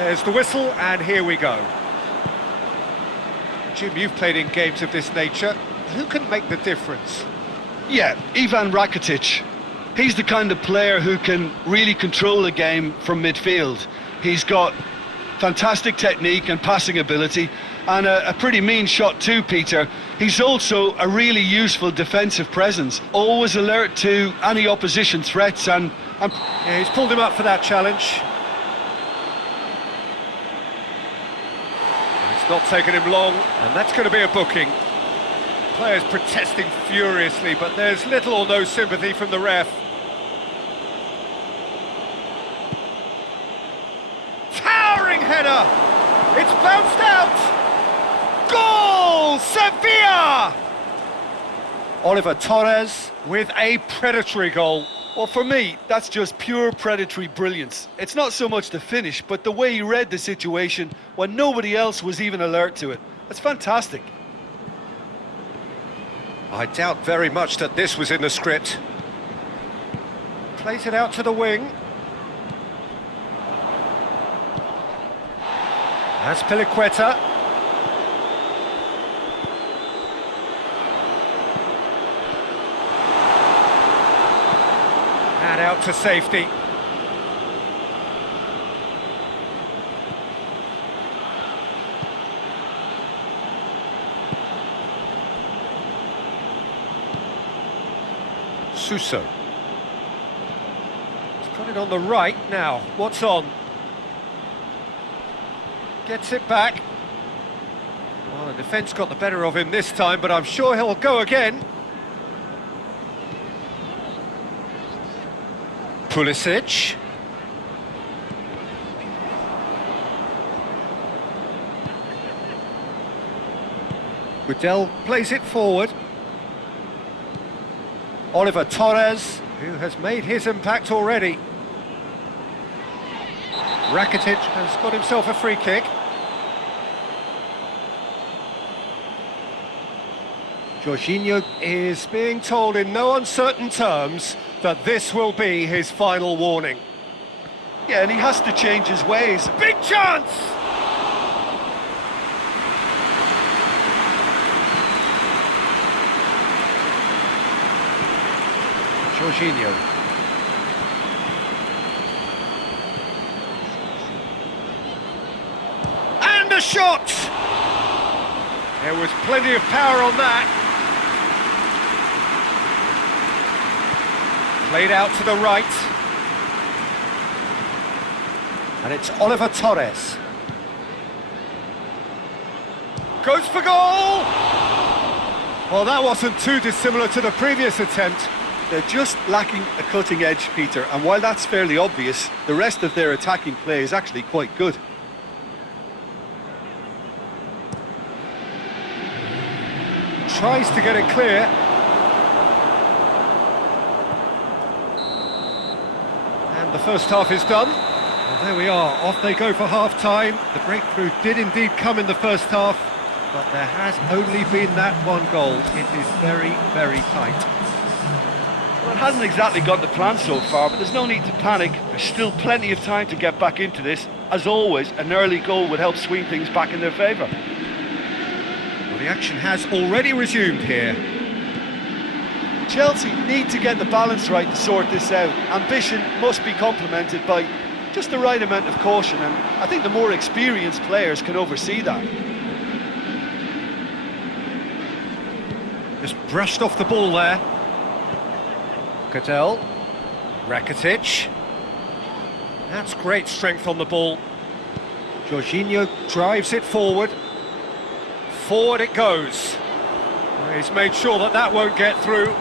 There's the whistle, and here we go. Jim, you've played in games of this nature. Who can make the difference? Yeah, Ivan Rakitic. He's the kind of player who can really control a game from midfield. He's got fantastic technique and passing ability, and a pretty mean shot too, Peter. He's also a really useful defensive presence, always alert to any opposition threats, and yeah, he's pulled him up for that challenge. It's not taken him long, and that's going to be a booking. Players protesting furiously, but there's little or no sympathy from the ref. Towering header! It's bounced out! Goal! Sevilla! Oliver Torres with a predatory goal. well, for me, that's just pure predatory brilliance. It's not so much the finish, but the way he read the situation when nobody else was even alert to it. That's fantastic. I doubt very much that this was in the script. Plays it out to the wing. That's Piliqueta. And out to safety. Suso. He's got it on the right now. What's on? Gets it back. Well, the defence got the better of him this time, but I'm sure he'll go again. Pulisic. Goodell plays it forward. Oliver Torres, who has made his impact already. Rakitic has got himself a free kick. Jorginho is being told in no uncertain terms that this will be his final warning. Yeah, and he has to change his ways. Big chance! Jorginho. And a shot! There was plenty of power on that. Played out to the right. And it's Oliver Torres. Goes for goal! Well, that wasn't too dissimilar to the previous attempt. They're just lacking a cutting edge, Peter, and while that's fairly obvious, the rest of their attacking play is actually quite good. Tries to get it clear. And the first half is done. Well, there we are, off they go for half-time. The breakthrough did indeed come in the first half, but there has only been that one goal. It is very, very tight. Well, it hasn't exactly got the plan so far, but there's no need to panic. There's still plenty of time to get back into this. As always, an early goal would help swing things back in their favour. Well, the action has already resumed here. Chelsea need to get the balance right to sort this out. Ambition must be complemented by just the right amount of caution, and I think the more experienced players can oversee that. Just brushed off the ball there. Goodell. Rakitic. That's great strength on the ball. Jorginho drives it forward. Forward it goes. He's made sure that that won't get through.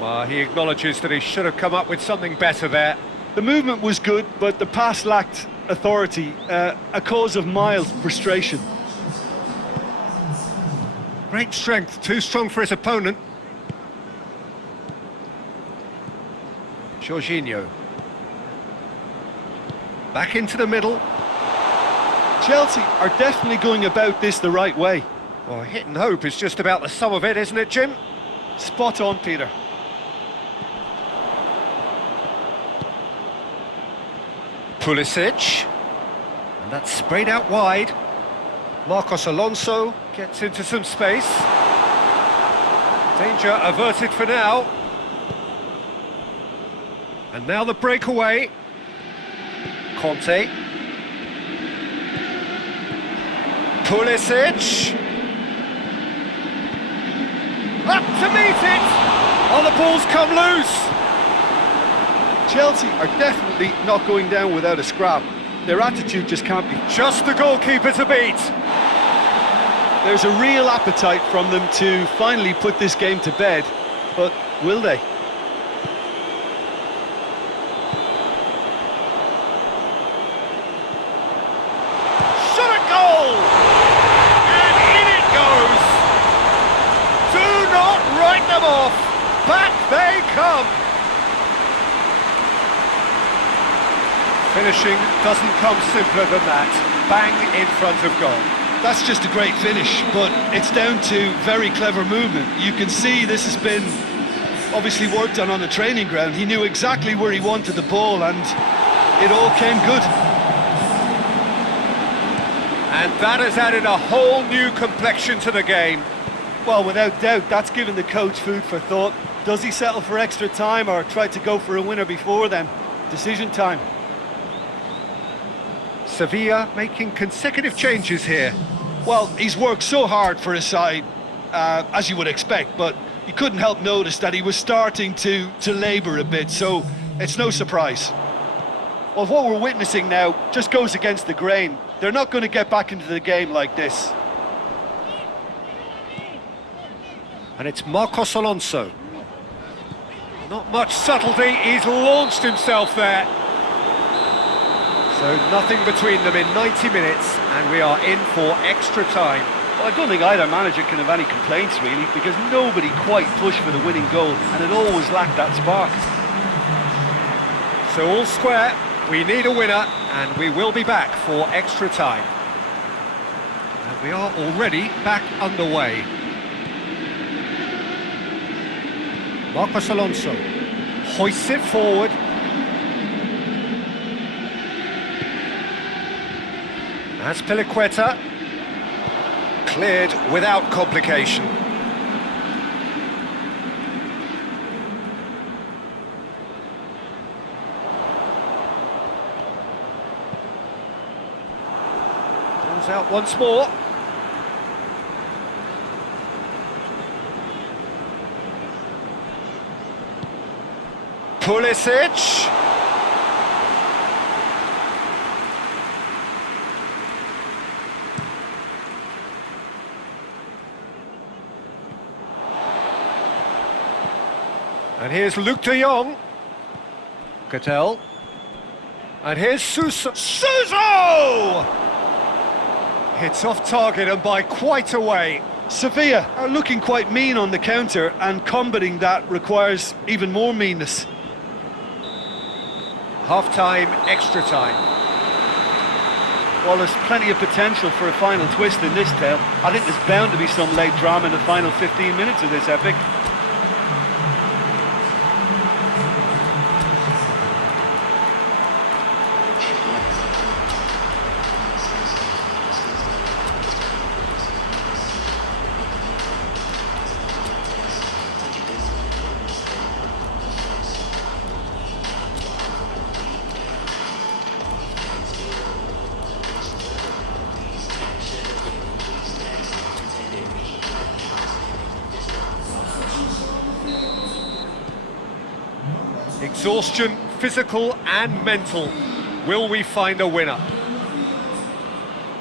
Well, he acknowledges that he should have come up with something better there. The movement was good, but the pass lacked authority, a cause of mild frustration. Great strength, too strong for his opponent. Jorginho. Back into the middle. Chelsea are definitely going about this the right way. Well, hit and hope is just about the sum of it, isn't it, Jim? Spot on, Peter. Pulisic. That's sprayed out wide. Marcos Alonso gets into some space. Danger averted for now. And now the breakaway. Conte. Pulisic. Up to meet it! Oh, the ball's come loose! Chelsea are definitely not going down without a scrap. Their attitude just can't be. Just the goalkeeper to beat. There's a real appetite from them to finally put this game to bed, but will they? Shot at goal! And in it goes! Do not write them off! Back they come! Finishing doesn't come simpler than that. Bang in front of goal. That's just a great finish, but it's down to very clever movement. You can see this has been obviously worked on the training ground. He knew exactly where he wanted the ball and it all came good. And that has added a whole new complexion to the game. Well, without doubt, that's given the coach food for thought. Does he settle for extra time or try to go for a winner before then? Decision time. Sevilla making consecutive changes here. Well, he's worked so hard for his side, as you would expect, but you couldn't help notice that he was starting to labour a bit, so it's no surprise. Well, what we're witnessing now just goes against the grain. They're not going to get back into the game like this. And it's Marcos Alonso. Not much subtlety, he's launched himself there. So nothing between them in 90 minutes, and we are in for extra time. Well, I don't think either manager can have any complaints, really, because nobody quite pushed for the winning goal, and it always lacked that spark. So all square, we need a winner, and we will be back for extra time. And we are already back underway. Marcos Alonso hoists it forward. Azpilicueta, cleared without complication. Comes out once more. Pulisic. And here's Luke de Jong. Cattell. And here's Suso. Suso! Hits off target and by quite a way. Sevilla are looking quite mean on the counter, and combating that requires even more meanness. Half-time, extra time. Well, there's plenty of potential for a final twist in this tale. I think there's bound to be some late drama in the final 15 minutes of this epic. Exhaustion, physical and mental. Will we find a winner?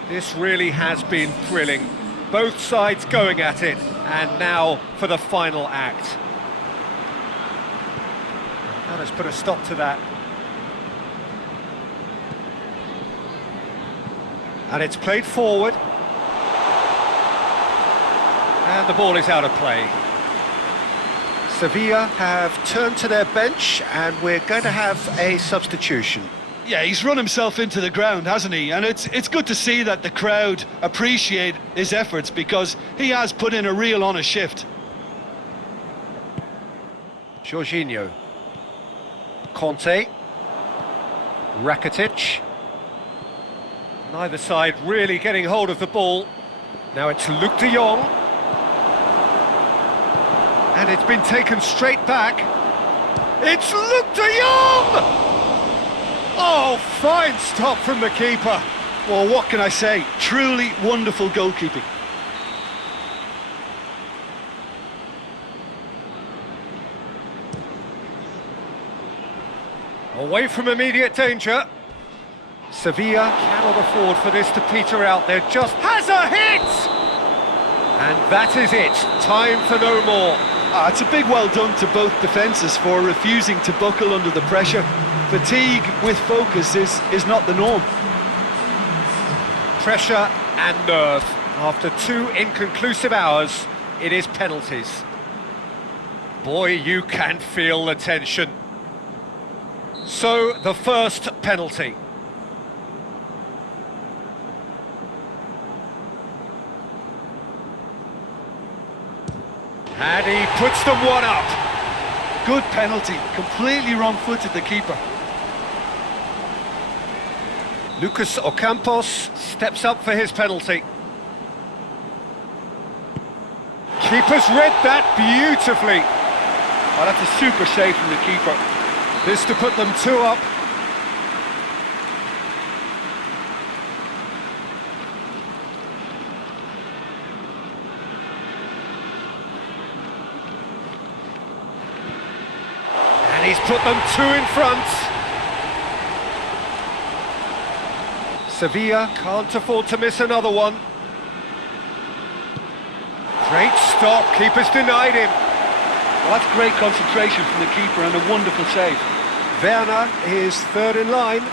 This really has been thrilling. Both sides going at it, and now for the final act. Now let's put a stop to that. And it's played forward. And the ball is out of play. Sevilla have turned to their bench, and we're going to have a substitution. Yeah, he's run himself into the ground, hasn't he? And it's good to see that the crowd appreciate his efforts, because he has put in a real honest shift. Jorginho. Conte. Rakitic. Neither side really getting hold of the ball. Now it's Luke de Jong. And it's been taken straight back. It's Luke de Jong! Oh, fine stop from the keeper. Well, what can I say? Truly wonderful goalkeeping. Away from immediate danger. Sevilla cannot afford for this to peter out. There just has a hit! And that is it. Time for no more. It's a big well done to both defences for refusing to buckle under the pressure. Fatigue with focus is not the norm. Pressure and nerve. After 2 inconclusive hours, it is penalties. Boy, you can feel the tension. So, the first penalty. And he puts them one up. Good penalty, completely wrong-footed the keeper. Lucas Ocampos steps up for his penalty. Keeper's read that beautifully. Oh, that's a super save from the keeper. This to put them 2 up. And he's put them 2 in front. Sevilla can't afford to miss another one. Great stop, keeper's denied him. Well, that's great concentration from the keeper and a wonderful save. Werner is 3rd in line.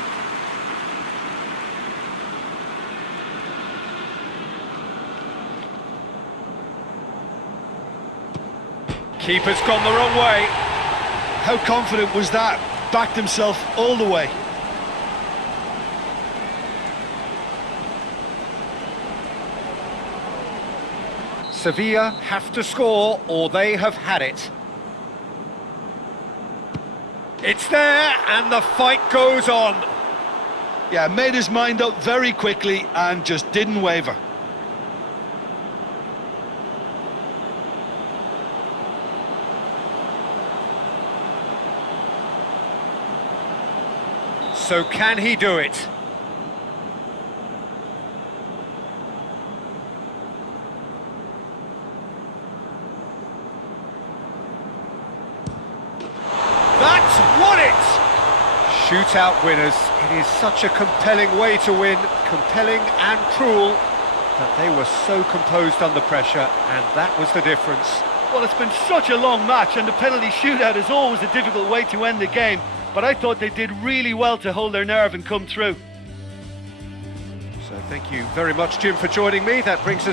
Keeper's gone the wrong way. How confident was that? Backed himself all the way. Sevilla have to score or they have had it. It's there and the fight goes on. Yeah, made his mind up very quickly and just didn't waver. So can he do it? That's won it! Shootout winners. It is such a compelling way to win, compelling and cruel, but they were so composed under pressure, and that was the difference. Well, it's been such a long match, and the penalty shootout is always a difficult way to end the game, but I thought they did really well to hold their nerve and come through. So thank you very much, Jim, for joining me. That brings us